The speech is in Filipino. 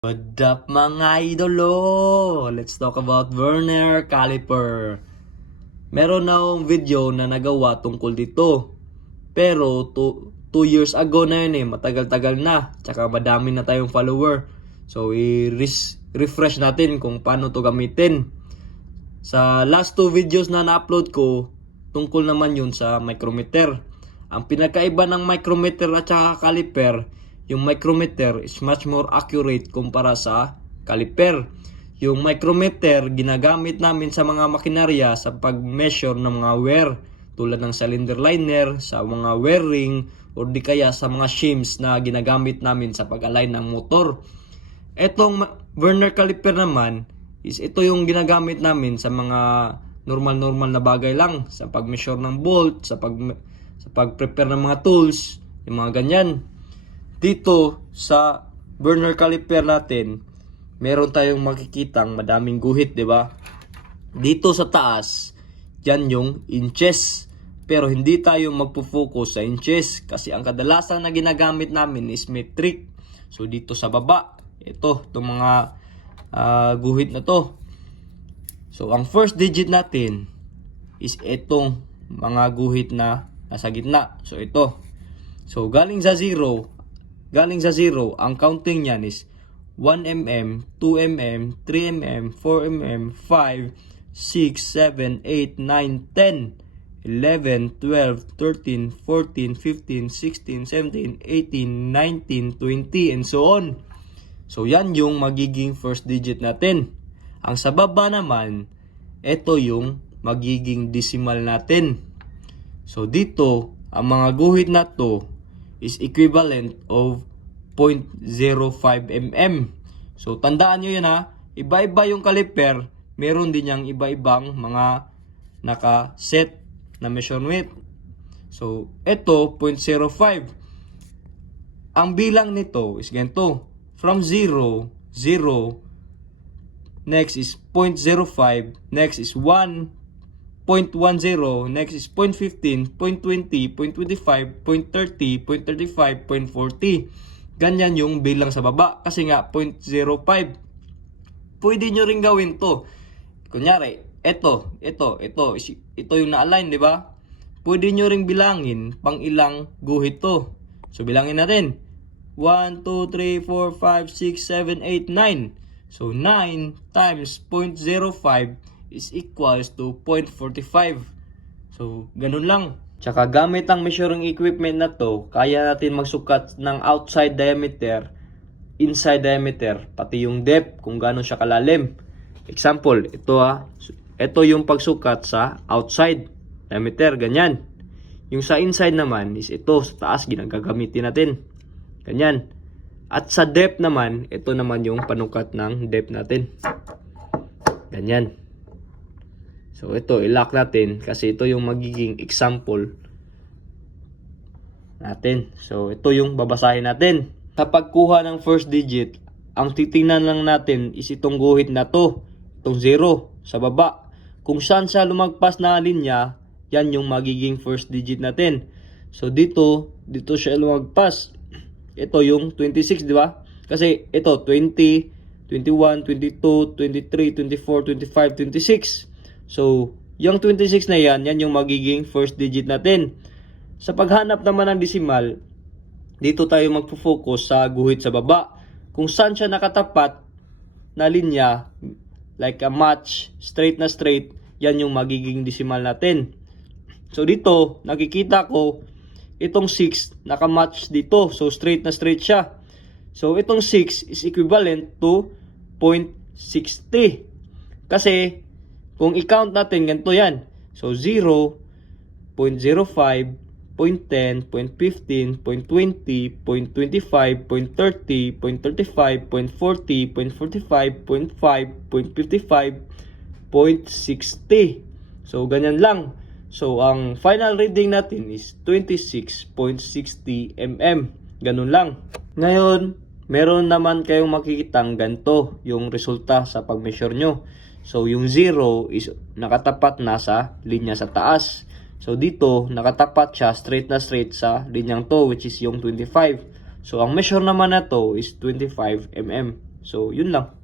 What up mga idolo? Let's talk about Werner Caliper. Meron na akong video na nagawa tungkol dito. Pero 2 years ago na yun matagal-tagal na. Tsaka madami na tayong follower. So i-refresh natin kung paano to gamitin. Sa last 2 videos na na-upload ko, tungkol naman yun sa micrometer. Ang pinakaiba ng micrometer at saka caliper, yung micrometer is much more accurate kumpara sa caliper. Yung micrometer, ginagamit namin sa mga makinarya sa pag-measure ng mga wear, tulad ng cylinder liner, sa mga wear ring, o di kaya sa mga shims na ginagamit namin sa pag-align ng motor. Etong Werner caliper naman, is ito yung ginagamit namin sa mga normal na bagay lang, sa pag-measure ng bolt, sa pag-prepare ng mga tools, yung mga ganyan. Dito sa Werner caliper natin, meron tayong makikitang madaming guhit, 'di ba? Dito sa taas, yan yung inches. Pero hindi tayo magpo-focus sa inches kasi ang kadalasan na ginagamit namin is metric. So dito sa baba, itong mga guhit na to. So ang first digit natin is itong mga guhit na nasa gitna. So ito. So galing sa 0, ang counting niyan is 1 mm, 2 mm, 3 mm, 4 mm, 5, 6, 7, 8, 9, 10, 11, 12, 13, 14, 15, 16, 17, 18, 19, 20, and so on. So yan yung magiging first digit natin. Ang sa baba naman, ito yung magiging decimal natin. So dito, ang mga guhit na to is equivalent of 0.05 mm. So tandaan nyo yan ha, iba-iba yung caliper, meron din yung iba-ibang mga naka-set na measurement. So ito 0.05. Ang bilang nito is ganito, from 0, 0, next is 0.05, next is 1, 0.10, next is 0.15, 0.20, 0.25, 0.30, 0.35, 0.40. Ganyan yung bilang sa baba kasi nga 0.05. Pwede nyo rin gawin to. Kunyari, ito yung na-align, di ba? Pwede nyo rin bilangin pang ilang guhit to. So bilangin natin. 1, 2, 3, 4, 5, 6, 7, 8, 9. So 9 times 0.05 is equals to 0.45. So ganun lang. Tsaka gamit ang measuring equipment na to, kaya natin magsukat ng outside diameter, inside diameter, pati yung depth kung gaano siya kalalim. Example, ito yung pagsukat sa outside diameter, ganyan. Yung sa inside naman is ito, sa taas ginagagamitin natin. Ganyan. At sa depth naman, ito naman yung panukat ng depth natin. Ganyan. So ito, i-lock natin kasi ito yung magiging example natin. So ito yung babasahin natin. Sa pagkuha ng first digit, ang titingnan lang natin is itong guhit na to, itong 0 sa baba. Kung saan siya lumagpas na linya, yan yung magiging first digit natin. So dito siya lumagpas. Ito yung 26, di ba? Kasi ito 20, 21, 22, 23, 24, 25, 26. So, yung 26 na yan yung magiging first digit natin. Sa paghanap naman ng decimal, dito tayo magpo-focus sa guhit sa baba. Kung saan siya nakatapat na linya, like a match, straight na straight, yan yung magiging decimal natin. So dito, nakikita ko, itong 6 nakamatch dito. So straight na straight siya. So itong 6 is equivalent to 0.60. Kasi kung i-count natin, ganito yan. So 0, 0.05, 0.10, 0.15, 0.20, 0.25, 0.30, 0.35, 0.40, 0.45, 0.5, 0.55, 0.60. So ganyan lang. So ang final reading natin is 26.60 mm. Ganun lang. Ngayon, meron naman kayong makikitang ganito yung resulta sa pag-measure nyo. So yung 0 is nakatapat na sa linya sa taas. So dito nakatapat siya straight na straight sa linyang to, which is yung 25. So ang measure naman na to is 25 mm. So, yun lang.